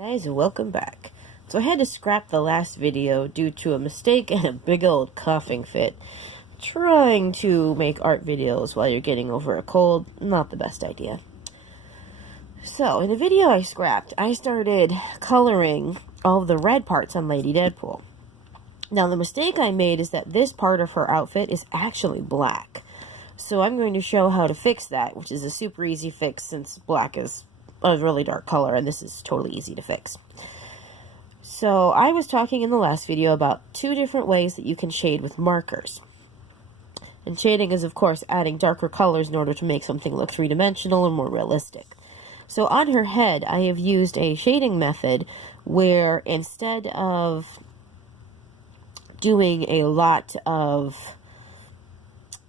Guys, welcome back. So I had to scrap the last video due to a mistake and a big old coughing fit. Trying to make art videos while you're getting over a cold, not the best idea. So, in the video I scrapped, I started coloring all of the red parts on Lady Deadpool. Now the mistake I made is that this part of her outfit is actually black. So I'm going to show how to fix that, which is a super easy fix since black is a really dark color, and this is totally easy to fix. So I was talking in the last video about two different ways that you can shade with markers. And shading is, of course, adding darker colors in order to make something look three-dimensional and more realistic. So on her head, I have used a shading method where instead of doing a lot of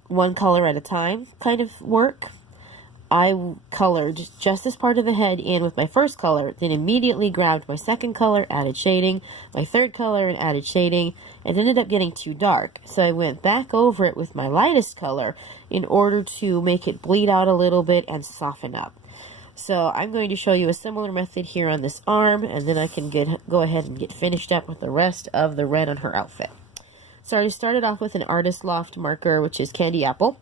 one color at a time kind of work, I colored just this part of the head in with my first color, then immediately grabbed my second color, added shading, my third color, and added shading. It ended up getting too dark, so I went back over it with my lightest color in order to make it bleed out a little bit and soften up. So I'm going to show you a similar method here on this arm, and then I can go ahead and get finished up with the rest of the red on her outfit. So I started off with an Artist Loft marker, which is Candy Apple.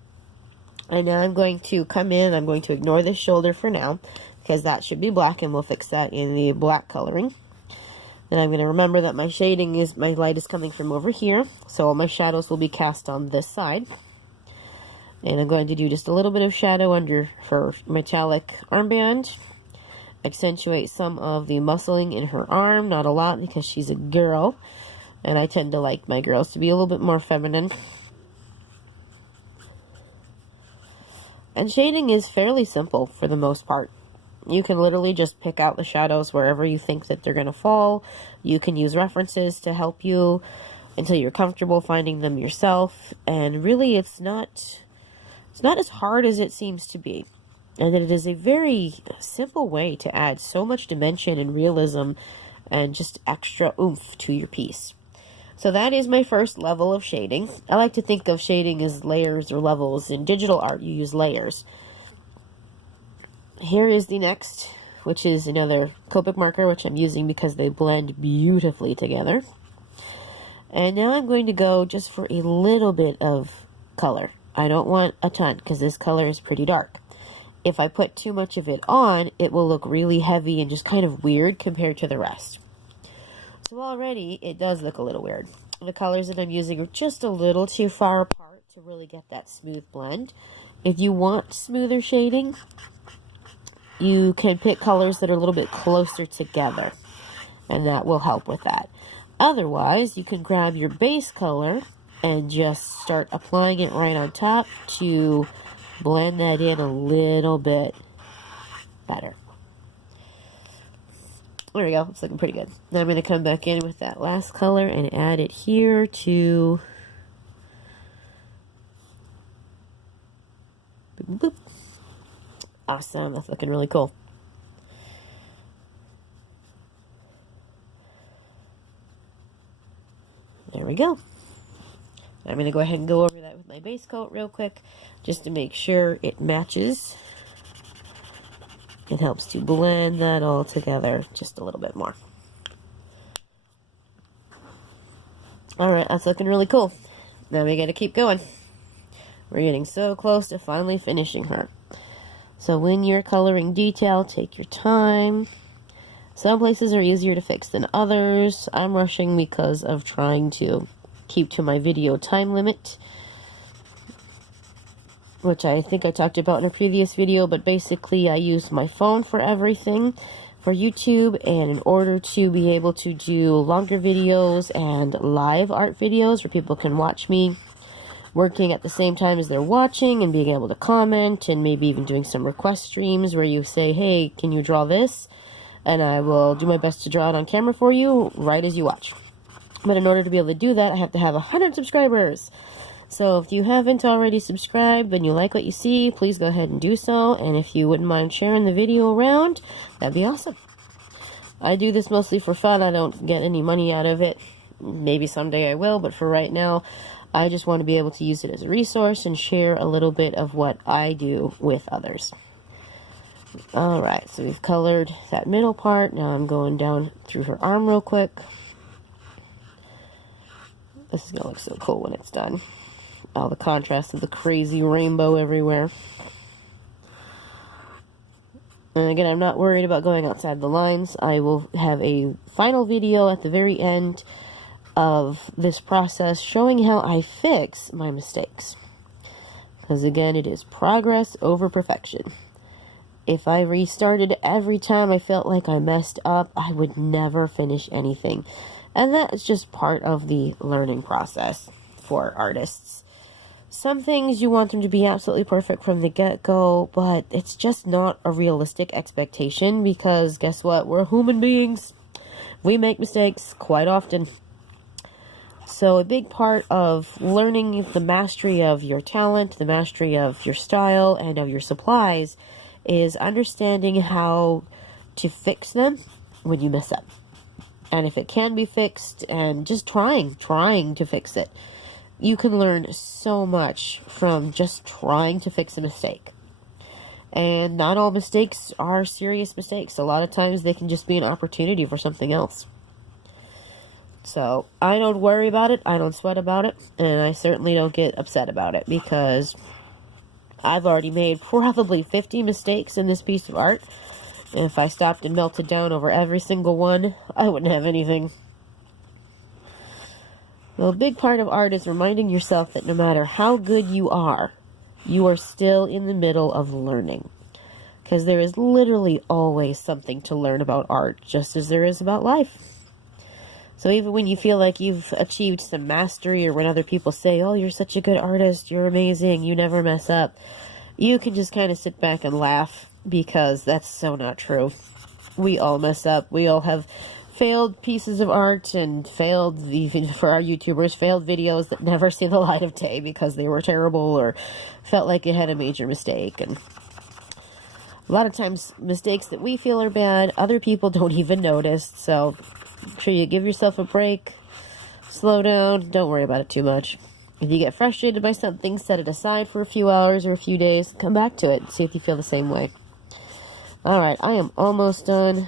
And now I'm going to come in, I'm going to ignore this shoulder for now, because that should be black, and we'll fix that in the black coloring. Then I'm going to remember that my shading is, my light is coming from over here, so all my shadows will be cast on this side. And I'm going to do just a little bit of shadow under her metallic armband. Accentuate some of the muscling in her arm, not a lot because she's a girl, and I tend to like my girls to be a little bit more feminine. And shading is fairly simple for the most part. You can literally just pick out the shadows wherever you think that they're going to fall. You can use references to help you until you're comfortable finding them yourself. And really, it's not as hard as it seems to be. And it is a very simple way to add so much dimension and realism and just extra oomph to your piece. So that is my first level of shading. I like to think of shading as layers or levels. In digital art, you use layers. Here is the next, which is another Copic marker, which I'm using because they blend beautifully together. And now I'm going to go just for a little bit of color. I don't want a ton because this color is pretty dark. If I put too much of it on, it will look really heavy and just kind of weird compared to the rest. So already, it does look a little weird. The colors that I'm using are just a little too far apart to really get that smooth blend. If you want smoother shading, you can pick colors that are a little bit closer together, and that will help with that. Otherwise, you can grab your base color and just start applying it right on top to blend that in a little bit better. There we go. It's looking pretty good. Now I'm going to come back in with that last color and add it here to... Boop, boop. Awesome. That's looking really cool. There we go. I'm going to go ahead and go over that with my base coat real quick just to make sure it matches. It helps to blend that all together just a little bit more. Alright, that's looking really cool. Now we gotta keep going. We're getting so close to finally finishing her. So when you're coloring detail, take your time. Some places are easier to fix than others. I'm rushing because of trying to keep to my video time limit, which I think I talked about in a previous video, but basically I use my phone for everything for YouTube, and in order to be able to do longer videos and live art videos where people can watch me working at the same time as they're watching and being able to comment, and maybe even doing some request streams where you say, hey, can you draw this? And I will do my best to draw it on camera for you right as you watch. But in order to be able to do that, I have to have 100 subscribers. So if you haven't already subscribed and you like what you see, please go ahead and do so. And if you wouldn't mind sharing the video around, that'd be awesome. I do this mostly for fun. I don't get any money out of it. Maybe someday I will, but for right now, I just want to be able to use it as a resource and share a little bit of what I do with others. Alright, so we've colored that middle part. Now I'm going down through her arm real quick. This is going to look so cool when it's done. All the contrast of the crazy rainbow everywhere. And again, I'm not worried about going outside the lines. I will have a final video at the very end of this process showing how I fix my mistakes. Because again, it is progress over perfection. If I restarted every time I felt like I messed up, I would never finish anything. And that is just part of the learning process for artists. Some things you want them to be absolutely perfect from the get-go, but it's just not a realistic expectation because guess what? We're human beings. We make mistakes quite often. So a big part of learning the mastery of your talent, the mastery of your style, and of your supplies is understanding how to fix them when you mess up. And if it can be fixed, and just trying to fix it. You can learn so much from just trying to fix a mistake. And not all mistakes are serious mistakes. A lot of times they can just be an opportunity for something else. So I don't worry about it. I don't sweat about it. And I certainly don't get upset about it because I've already made probably 50 mistakes in this piece of art. And if I stopped and melted down over every single one, I wouldn't have anything. Well, a big part of art is reminding yourself that no matter how good you are still in the middle of learning. Because there is literally always something to learn about art, just as there is about life. So even when you feel like you've achieved some mastery, or when other people say, oh, you're such a good artist, you're amazing, you never mess up, you can just kind of sit back and laugh, because that's so not true. We all mess up. We all have failed pieces of art and failed, even for our YouTubers, failed videos that never see the light of day because they were terrible or felt like it had a major mistake. And a lot of times mistakes that we feel are bad, other people don't even notice. So make sure you give yourself a break, slow down, don't worry about it too much. If you get frustrated by something, set it aside for a few hours or a few days, come back to it, see if you feel the same way. Alright, I am almost done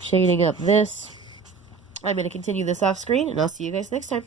shading up this. I'm going to continue this off screen, and I'll see you guys next time.